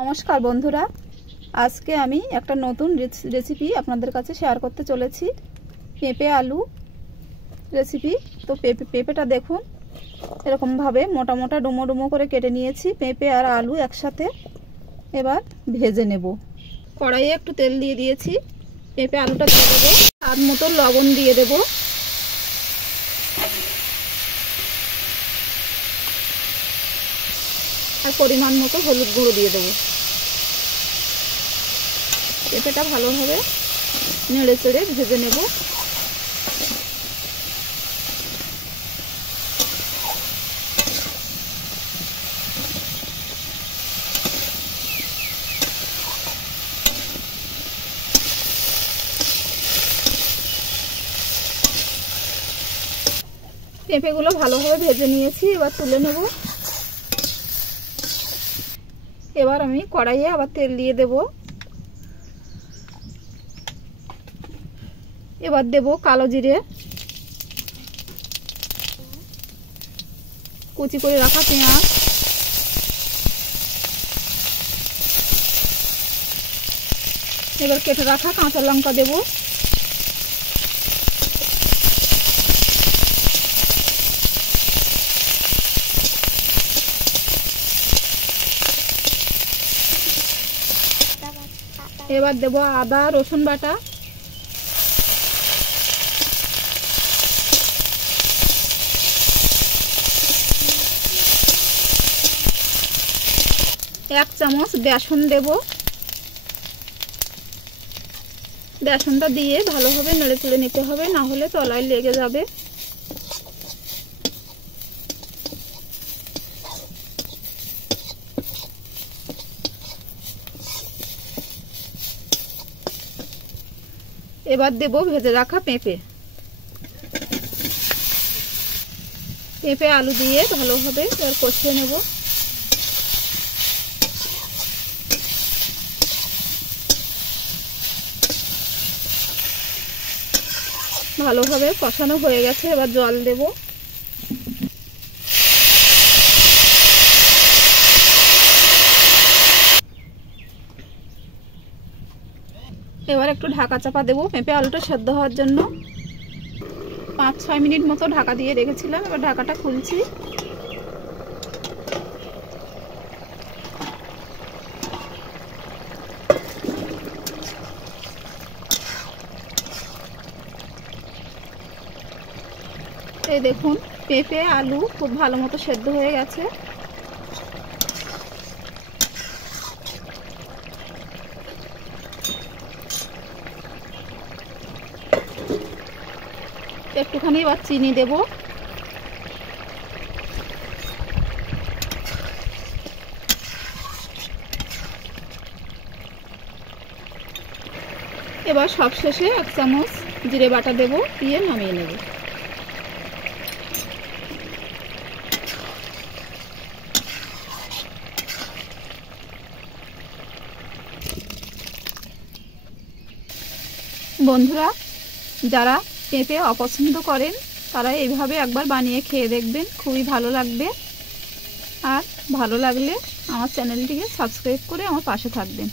নমস্কার বন্ধুরা, আজকে আমি একটা নতুন রেসিপি আপনাদের কাছে শেয়ার করতে চলেছি। পেঁপে আলু রেসিপি। তো পেঁপেটা দেখুন, এরকমভাবে মোটা মোটা ডুমো ডুমো করে কেটে নিয়েছি। পেঁপে আর আলু একসাথে এবার ভেজে নেব। কড়াইয়ে একটু তেল দিয়ে দিয়েছি। পেঁপে আলুটা দিয়ে দেবো। স্বাদ মতো লবণ দিয়ে দেবো। আর পরিমাণ মতো হলুদ গুঁড়ো দিয়ে দেবো। পেঁপেটা ভালোভাবে নেড়ে চেড়ে ভেজে নেব। পেঁপেগুলো ভালোভাবে ভেজে নিয়েছি, এবার তুলে নেব। এবার আমি কড়াইয়ে আবার তেল দিয়ে দেব। এবার দেব কালো জিরে, কুচি করে রাখা পেঁয়াজ, এবার কেটে রাখা কাঁচা লঙ্কা দেব। এবার দেব আদা রসুন বাটা, এক চামচ বেসন দেব। বেসনটা দিয়ে ভালোভাবে নেড়ে চেড়ে নিতে হবে, না হলে তলায় লেগে যাবে। এবার দেব ভেজে রাখা পেঁপে। পেঁপে আলু দিয়ে ভালোভাবে এবার কষিয়ে নেব। ভালোভাবে কষানো হয়ে গেছে, এবার জল দেব। এবার একটু ঢাকা চাপা দেব পেঁপে আলুটা সেদ্ধ হওয়ার জন্য। 5-6 মিনিট মতো ঢাকা দিয়ে রেখেছিলাম, এবার ঢাকাটা খুলছি। এই দেখুন, পেঁপে আলু খুব ভালো মতো সেদ্ধ হয়ে গেছে। একটুখানি এবার চিনি দেব। এবার সবশেষে 1 চামচ জিরে বাটা দেব, দিয়ে নামিয়ে নেব। বন্ধুরা, যারা পেঁপে অপছন্দ করেন তারা এইভাবে একবার বানিয়ে খেয়ে দেখবেন, খুবই ভালো লাগবে। আর ভালো লাগলে আমার চ্যানেলটিকে সাবস্ক্রাইব করে আমার পাশে থাকবেন।